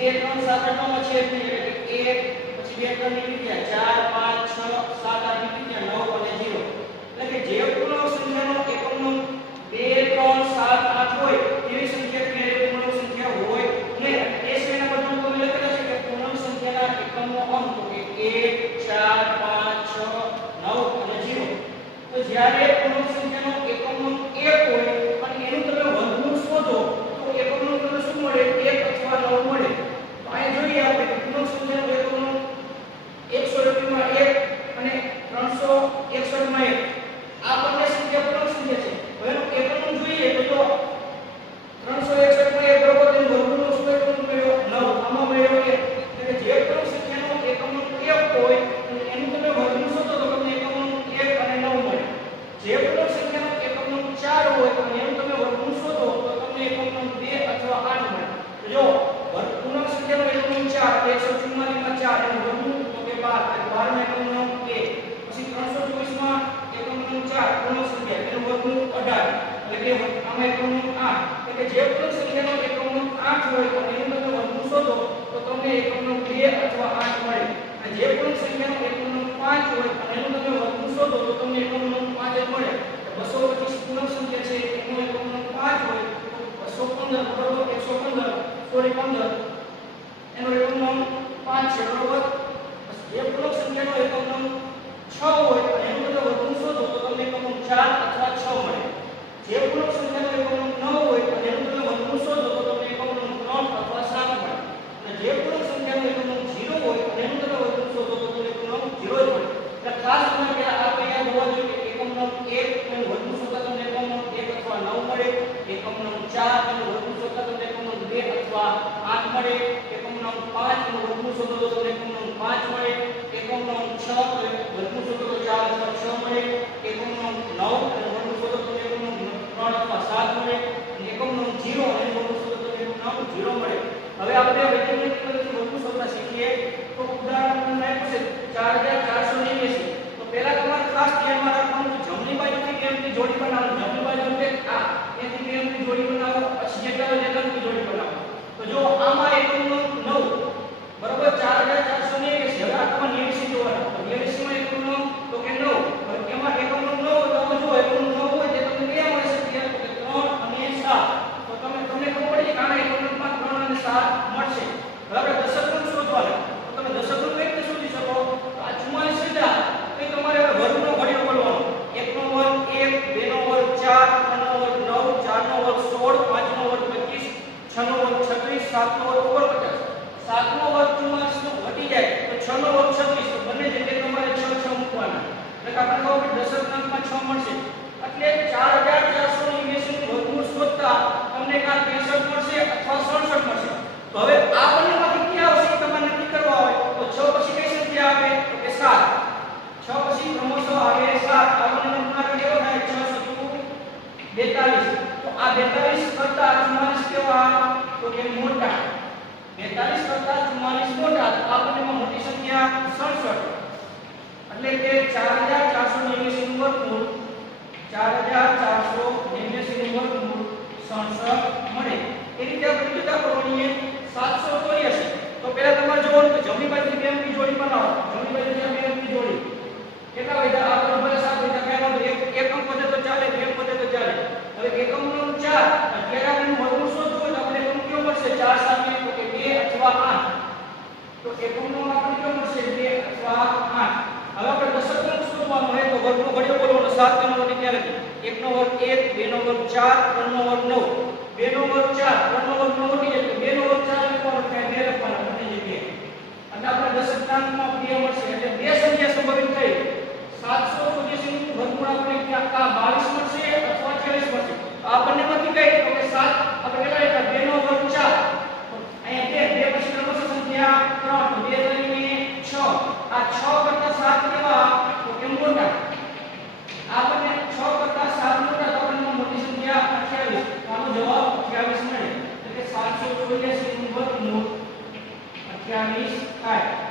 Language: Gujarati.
2 3 7 8 માં છેદ નહીં એટલે કે 1 પછી 2 3 નીકળી ગયા 4 5 6 7 8 નીકળી ગયા 9 અને 0 એટલે કે જે પૂર્ણાંક સંખ્યાનો એકમનો 2 3 7 8 હોય તેવી સંખ્યા ક્યારેય પૂર્ણાંક સંખ્યા હોય નહીં. એ શ્રેણીના પદમાં તમે લખેલા છે કે પૂર્ણાંક સંખ્યાના એકમનો અંક તો કે 1 4 5 6 9 અને 0. તો જ્યારે પૂર્ણાંક સંખ્યાનો એકમનો 1 હોય અને એનું તમે વર્ગમૂળ શોધો તો એકમનો તમને શું મળે 1 અથવા 9 મળે. તો અહીં જોઈએ આપણે કે પૂર્ણાંક સંખ્યાનો એકમનો 128 માં 1 અને 361 માં 1 આ બંને સંખ્યા પૂર્ણાંક સંખ્યા છે. હવે એનો એકમનો જોઈએ તો જો 361 માં 1 બરોબર તેનું વર્ગમૂળ શું એકમનો મળ્યો 9 આમાં મળ્યો 1 એટલે જે પૂર્ણાંક સંખ્યાનો એકમનો 1 હોય એનું તમે વર્ગમૂળ શોધો તો તમને એકમનો 1 અને 9 મળે. જે પૂર્ણાંક સંખ્યાનો એકમનો 4 હોય અને એનું તમે વર્ગમૂળ શોધો તો તમને એકમનો 2 અથવા 8 મળે. તો જો પૂર્ણાંક સંખ્યાનો એકમનો 4 144 માં 4 એનું વર્ગમૂળ તો કે 12 એટલે 12 નો એકમનો 1 પછી 324 માં એકમનો 4 પૂર્ણાંક સંખ્યા એનું વર્ગમૂળ 18 એટલે કે આમાં એકમનો 8 એટલે જે પૂર્ણાંક સંખ્યાનો એકમનો 8 હોય અને એનું તમે વર્ગમૂળ શોધો તો તમને એકમનો 2 અથવા 8 મળે. અને જે પૂર્ણાંક સંખ્યાનો એકમનો 5 હોય અને એનું તમે વર્ગમૂળ શોધો તો તમને એકમનો 5 જ મળે. 225 પૂર્ણાંક સંખ્યા છે એનો એકમનો 5 હોય તો 215 બરોબર 115 સોરી 15 એનો એકમનો 5 છે બરોબર. જે પૂર્ણાંક સંખ્યાનો એકમનો 6 હોય અને એનું તમે વર્ગમૂળ શોધો તો તમને એકમનો 4 અથવા 6 મળે. જે પૂર્ણાંક સંખ્યાનો એકમનો 9 હોય અને એનું તમે વર્ગમૂળ શોધો તો તમને એકમનો 3 અથવા 7 મળે. અને જે પૂર્ણાંક સંખ્યાનો એકમનો 0 હોય અને એનું તમે વર્ગમૂળ શોધો તો તમને એકમનો 0 જ મળે. એટલે ખાસ તમારે કે આ પૈયા હોવા જોઈએ કે એકમનો 1 એનું વર્ગમૂળ શોધતા તમને એકમનો 1 અથવા 9 મળે. એકમનો 4 એનું વર્ગમૂળ શોધતા તમને એકમનો 2 અથવા 8 મળે. એકમનો 5 એનું વર્ગમૂળ શોધો તો તમને એકમનો 5 મળે. એકમનો 6 વર્ગમૂળ શોધો તો 4 અથવા 6 મળે. એકમનો 9 એનું વર્ગમૂળ શોધો તો એકમનો 3 અથવા 7 મળે. અને એકમનો 0 એનું વર્ગમૂળ શોધો તો એકમનો 0 મળે. હવે આપણે વૈજ્ઞાનિક પદ્ધતિથી વર્ગમૂળ શોધતા શીખીએ તો ઉદાહરણ આપ્યું છે 4489. તો પહેલા તમારે ખાસ ધ્યાનમાં રાખવાનું કે જમણી બાજુથી કેમની જોડી બનાવવાની. જમણી બાજુ એટલે આ એથી કેમની જોડી બનાવો પછી જેટલાની જોડી બનાવો. તો જો આમાં એકમનો 9 બરોબર 4489. હવે આમાં 89 જોવાના. તો 89 માં એકમનો તો કે 9. હવે એમાં એકમનો 9 તો જો એકમનો 9 હોય તે તમને કયા મળે છે તો કે 3 અને 7. તો તમને ખબર પડી કે આના એકમમાં 3 અને 7 મળશે. હવે આપણે દશકનું શોધવાના. તો તમે દશકનું કઈ રીતે શોધી શકો? તો આ 44 સીધા તો તમારે હવે વર્ગનો ઘડિયો બોલવાનો. 1 નો વર્ગ 1, 2 નો વર્ગ 4, 3 નો વર્ગ 9, 4 નો વર્ગ 16, 5 નો વર્ગ 25, 6 નો વર્ગ 36, 7 નો વર્ગ 49. 7 નો વર્ગ 44 નો ઘટી જાય તો 6 નો વર્ગ 26. તો બંને જગ્યાએ તમારે 6 6 મૂકવાના. એટલે આપણે કહો કે દશકના 6 મળશે. એટલે 4489 નું વર્ગમૂળ શોધતા તમને કાં 63 મળશે અથવા 67 મળશે. તો હવે આ બંનેમાંથી કયા આવશે તમારે નક્કી કરવા હોય તો 6 પછી કઈ સંખ્યા આવે તો કે 7. 6 પછી ક્રમશઃ આવે 7. આ બંનેનો ગુણાકાર કેવો થાય 6 * 42. તો આ 42 કરતા 44 કેવા તો કે મોટા. 42 કરતા 44 મોટા. તો આ બંનેમાં મોટી સંખ્યા 67. એટલે કે 4489 નું વર્ગમૂળ 4489 નું વર્ગમૂળ 67 મળે. એ રીતે આપણે કેટલા કરવાની 784. તો પહેલા તમારે જોવાનું કે જમણી બાજુથી બે અંકની જોડી બનાવો. જમણી બાજુથી બે અંકની જોડી કેટલા વધ્યા? આ બરાબર 7 વધ્યા. કઈ વાંધો એક અંક વધે તો ચાલે, બે અંક વધે તો ચાલે. હવે એકમનો 4 અત્યારે આપણે વર્ગમૂળ શોધવું હોય તો આપણે એકમ કયો મળશે? 4 સામે તો કે 2 અથવા 8. તો એકમનો આપણે કયો મળશે? 2 અથવા 8. હવે આપણે દશકનું શોધવાનું હોય તો વર્ગનો ઘડિયો બોલવાનો. 7 નો વર્ગ ક્યારે છે? 1 નો વર્ગ 1, 2 નો વર્ગ 4, 3 નો વર્ગ 9. 2 નો વર્ગ 4, 3 નો વર્ગ 9 થઈ જાય. 2 નો વર્ગ 4 લખવાનો થાય 2 લખવાના બની જગ્યાએ. એટલે આપણે દશકાંકમાં 2 મળશે. એટલે બે સંખ્યા સંભવિત થઈ. 784 નું વર્ગમૂળ આપણે ક્યાં 22 મળશે અથવા 40 મળશે. આ બંનેમાંથી કઈ તો કે 7 આપણે કેટલા લેતા 2 નો વર્ગ 4. અહીંયા 2 પછી ક્રમશઃ સંખ્યા 3 2 કરીને 6. આ 6 કરતા 7 કેવા તો કે મોટા. આ બંને 6 કરતા 7 મોટા તો આપણને મોટી સંખ્યા 28. તો આનો જવાબ 28 મળે. એટલે કે 784 નું વર્ગમૂળ 28 થાય.